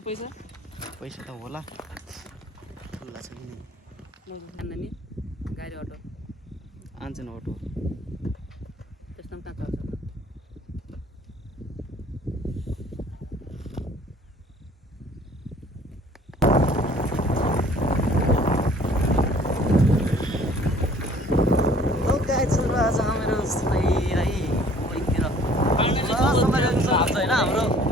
पैसा पैसा त होला खुल्ला छ नि नि गाडी अटो आन्छन् अटो त्यसमा कहाँ चल्छ हाम्रो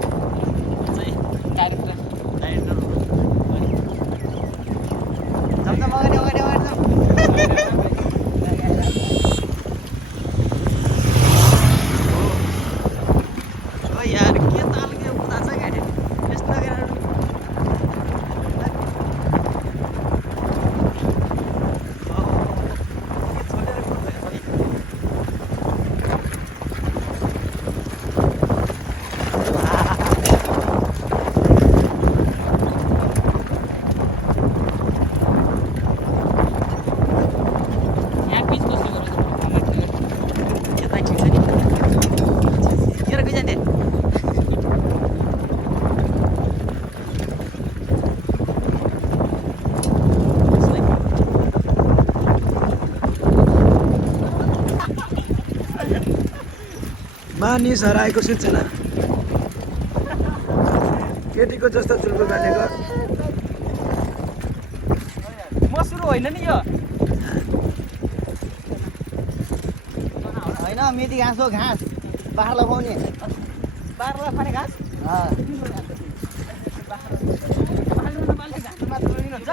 मानिस हराएको सूचना केटीको जस्तो चुल्को काटेको मसुरो होइन नि यो होइन मेथी घाँस हो घाँस बाख्रा लगाउने बाख्रा खाने घाँस घाँस मात्र लिनुहुन्छ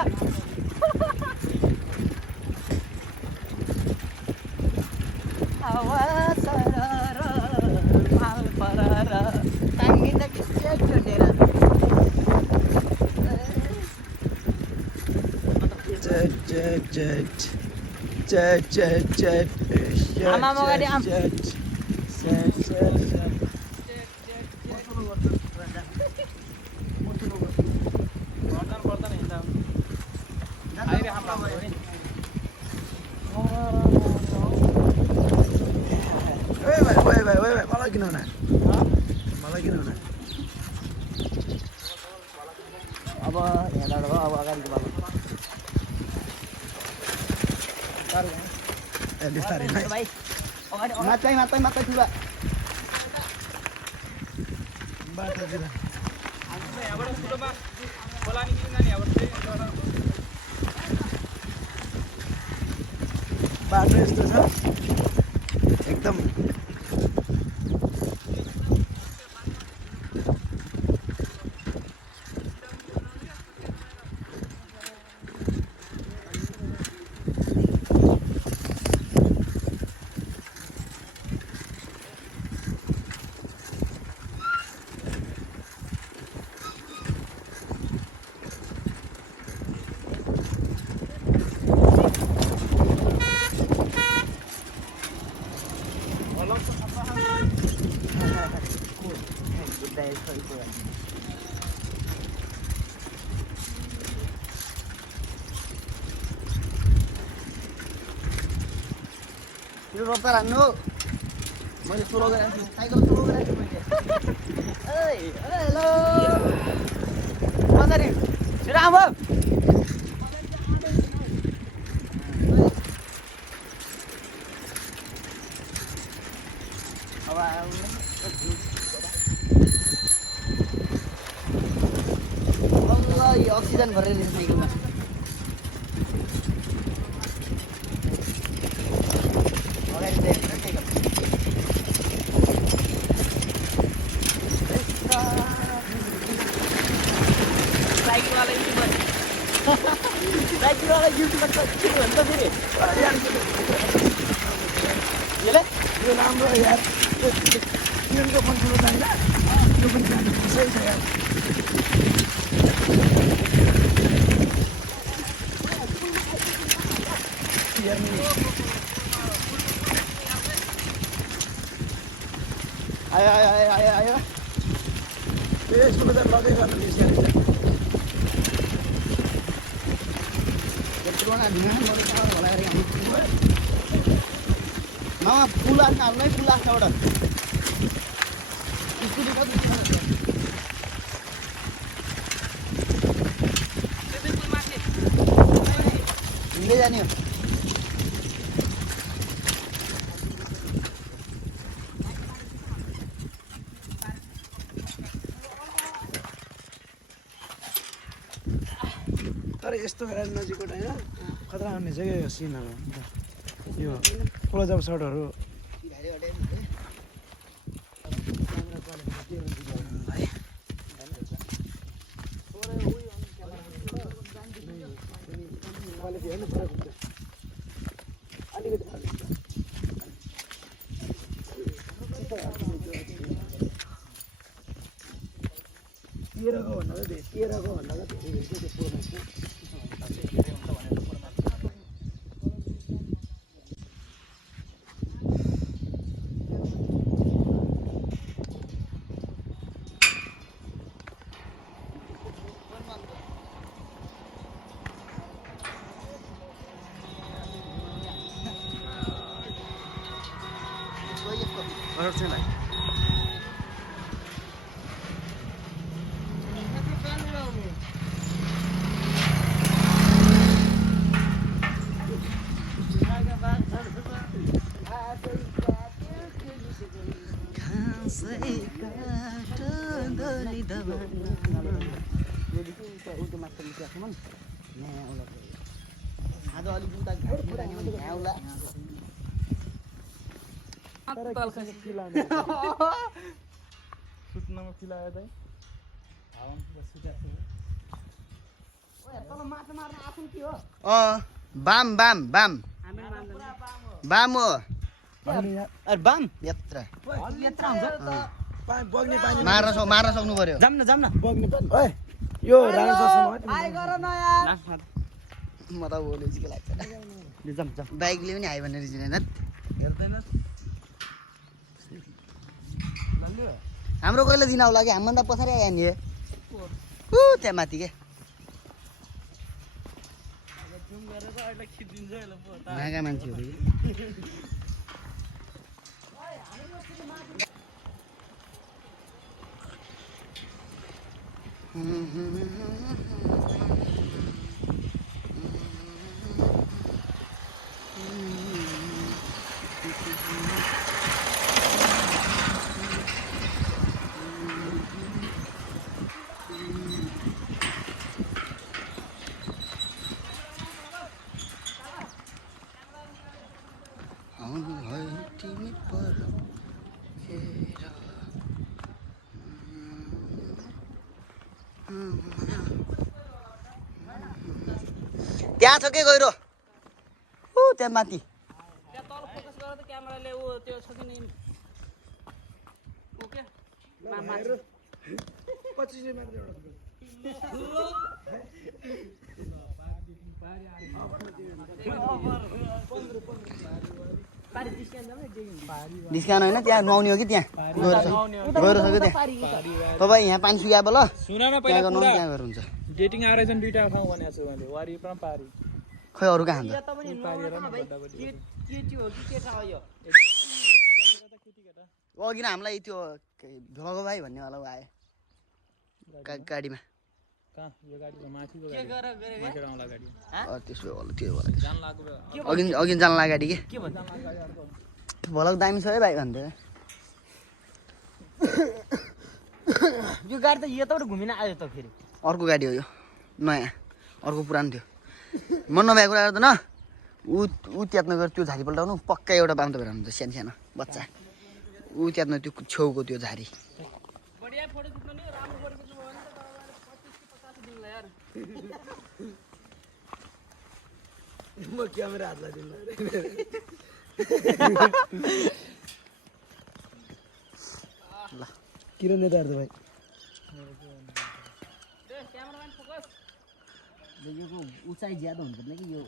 मलाई किन हुना अब हेर्दा भयो अब अगाडिको बाबा बिस्तारै मात्रै ठुला बाटो यस्तो छ एकदम यो रोप्दा राख्नु मैले सोलो गरेको छु साइकल सोलो गरेको छु मैले हेलो मजाले छिटो आऊ अब अल्ला यो अक्सिजन भरेर साइकलमा यो राम्रो यार ट्रेनको फोन ठुलो छैन यो पनि जानु सही छ यार आयो आयो आयो आयो आयो यसको त लदै गर्न निस्केको छ पुराना ढुङ्गा होला मामा फुल आएको हाल्नै फुल आएको एउटा स्कुटी कति हिँड्दै जाने हो तर यस्तो गरेर नजिकबाट होइन खतरा हुने चाहिँ यो सिनहरू यो क्लोजअप सटहरू क्वालिटी हेर्नु फरक हुन्छ अलिकति तेह्रको भन्दा त धेरै त्यो पुरानो फरक छैन आज अलिक उता घाउला सुत्नमा फिलायो त बाम बाम बाम बाम हो अरे अरे बाम यत्र बग्ने पानी मार्न सक्नु पर्यो जाम न बग्ने पानी ओए यो राम्रोसँग म त बोले के लाग्छ जाम बाइकले पनि आयो भने रिजिन हेर्दैन हाम्रो कहिले दिन आउला कि हामीभन्दा पछाडि आयो नि ऊ त्यहाँ माथि के नागा मान्छेहरू त्यहाँ छ के गइरो ऊ त्यहाँ माथि त्यहाँ तल फोकस गरेर त क्यामेराले ऊ त्यो छ कि नि ओके माथि 25 मात्र निस्कान होइन त्यहाँ नुहाउने हो कि त्यहाँ गएर सक्यो त्यहाँ तपाईँ यहाँ पानी सुकाए ल त्यहाँ गर्नु त्यहाँ गर्नु हुन्छ डेटिङ आयोजन दुईटा ठाउँ भनेको छु मैले वारिपमा पारी खै अरू कहाँ हुन्छ अघि न हामीलाई त्यो भ्लग भाइ भन्नेवाला आयो गाडीमा त्यसो होला त्यो होला अघि जान्ला गाडी के भ्लग दामी छ है भाइ भन्थ्यो यो गाडी त यताबाट घुमिन आयो त फेरि अर्को गाडी हो यो नयाँ अर्को पुरानो थियो मन नभएको कुरा त न ऊ त्यात्न गएर त्यो झारी पल्टाउनु पक्का एउटा बाम त भएर हुन्छ सानो सानो बच्चा ऊ त्यात्न त्यो छेउको त्यो झारी बढिया फोटो खिच्नु नि राम्रो फोटो खिच्नु भयो भने त तपाईलाई 25 50 दिनला यार म क्यामेरा हात लाग्दिनँ ल किरण नेताहरू त भाइ क्यामेराम्यान फोकस यो उचाइ ज्यादा हुन्छ कि यो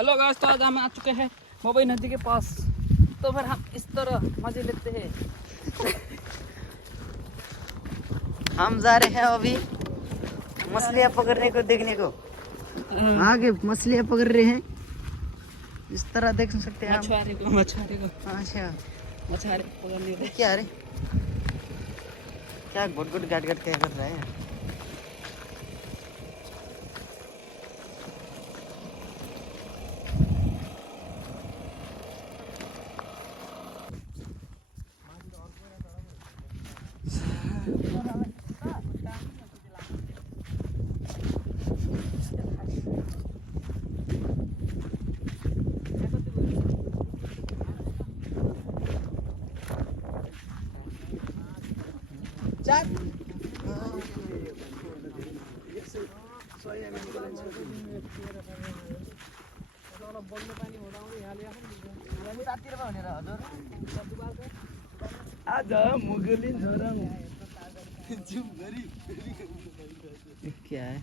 हेलो गाइस, तो आज हम आ चुके हैं मोबाइल नदी के पास। तो फिर हम इस तरह मजे लेते हैं। हम जा रहे हैं अभी मछलियाँ पकड़ने को, देखने को। आगे मछलियाँ पकड़ रहे हैं, इस तरह देख सकते हैं। मछुआरे को अच्छा मछुआरे पकड़ने को। क्या रे, क्या घुट घुट गाट गाट क्या कर रहा है? आज मुगलिन झरङ क्या है?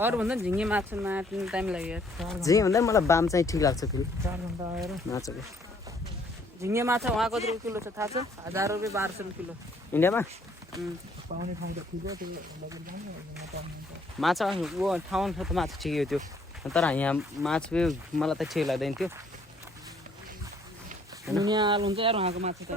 और भन्दा झिङ्गे माछा मार्नु टाइम लाग्यो। झिङ्गे भन्दा मलाई बाम चाहिँ ठिक लाग्छ फेरि माछाको। झिङ्गे माछा वहाँ कति रुपियाँ किलो छ थाहा छ? 1000 रुपियाँ 1200 रुपियाँ किलो इन्डियामा। पाउने ठाउँ त ठिक हो, त्यो माछा वो ठाउँ छ त माछा ठिकै हो त्यो, तर यहाँ माछा मलाई त ठिक लाग्दैन त्यो। दुनियाँ हाल हुन्छ यार वहाँको माछा त।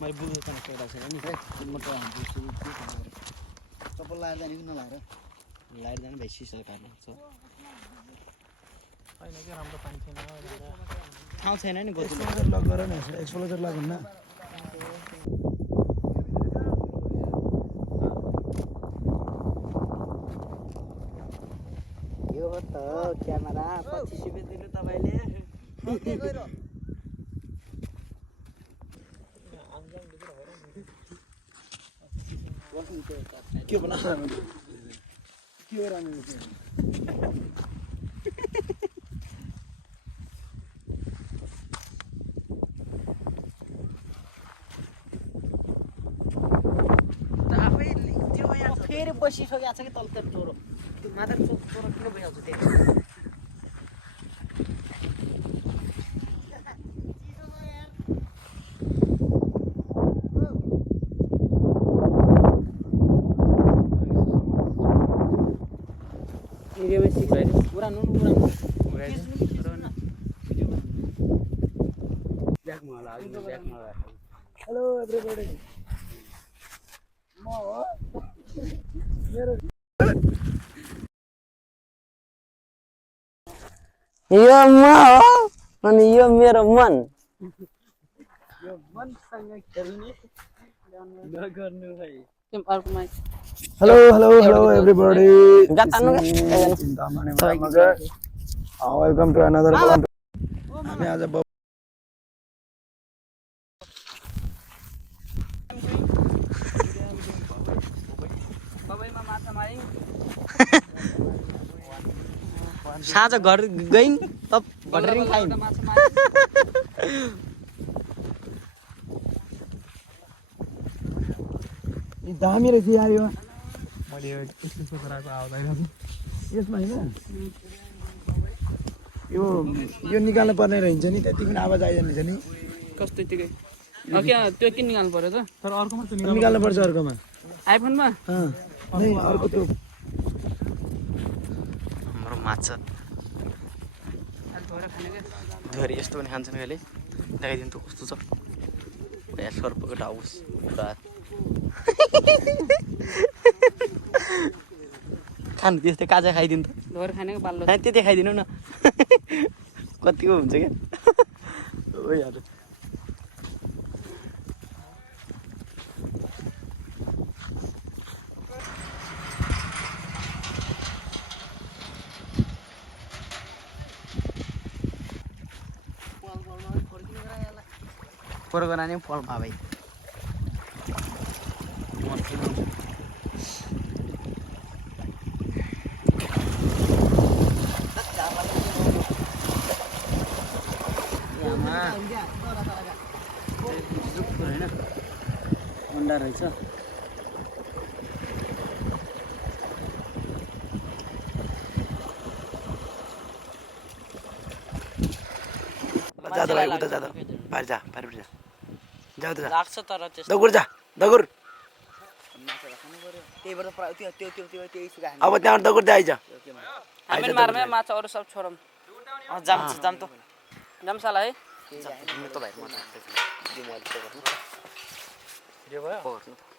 मैले बुझ्नु पर्ने कुरा छैन नि, म त चप्पल लगाएर जाने कि नलाएर लगाएर जाने भाइ सिसा काट्नु छ। ठाउँ छैन नि बोतल। एक्सपोजर लग गर न, एक्सपोजर लग हुन्न। यो हो त क्यामेरा, 25 रुपियाँ दिनु तपाईँले। के बनाएको के राम्रो फेरि बसिसकेको छ कि तल त्यो चोरो, त्यो मात्र चोरो किन भइहाल्छ त्यही। एरियामा सिक्राइदियो पुरानो हेलो एभ्रीबडी, म हो मेरो यो म हो अनि यो मेरो मन। यो मनसँग खेल्ने नगर्नु भाइ। अर्को mic. Hello hello hello everybody, welcome to another. हामी आज बबैमा माछा मार्यौँ। साँझ घर गइन् त भटरिङ खाइन्। माछा मार्यौँ। दामी रहेछ यार यो। मैले यस्तो सोचेर आउँदैन यसमा होइन, यो निकाल्नु पर्ने रहन्छ नि, त्यति पनि आवाज आइजाने छ नि। कस्तो यतिकै त्यो किन निकाल्नु पर्यो त तर अर्कोमा त्यो निकाल्नु पर्छ अर्कोमा आइफोनमा नै अर्को त्यो हाम्रो माछा धोएर खाने क्या धोरी यस्तो पनि खान्छन् कहिले देखाइदिनु त कस्तो छ या सर्पको टाउस पुरा खानु त्यस्तै काजा खाइदिनु त धोएर खाने क्या बाल्लो त्यति खाइदिनु न कतिको हुन्छ क्या ओ यार फरक नानी फल भा भाइ अन्डा रहेछ जादु भाइ उता जादु बाहिर जा बाहिर जा जाऊ त जा लाग्छ तर त्यस्तो दगुर जा दगुर त्यही भएर त्यही सुगा अब त्यहाँबाट दगुर जा आइज हामी मार्मे माछा अरू सब छोडौँ जाम त जामसाला है त भाइ म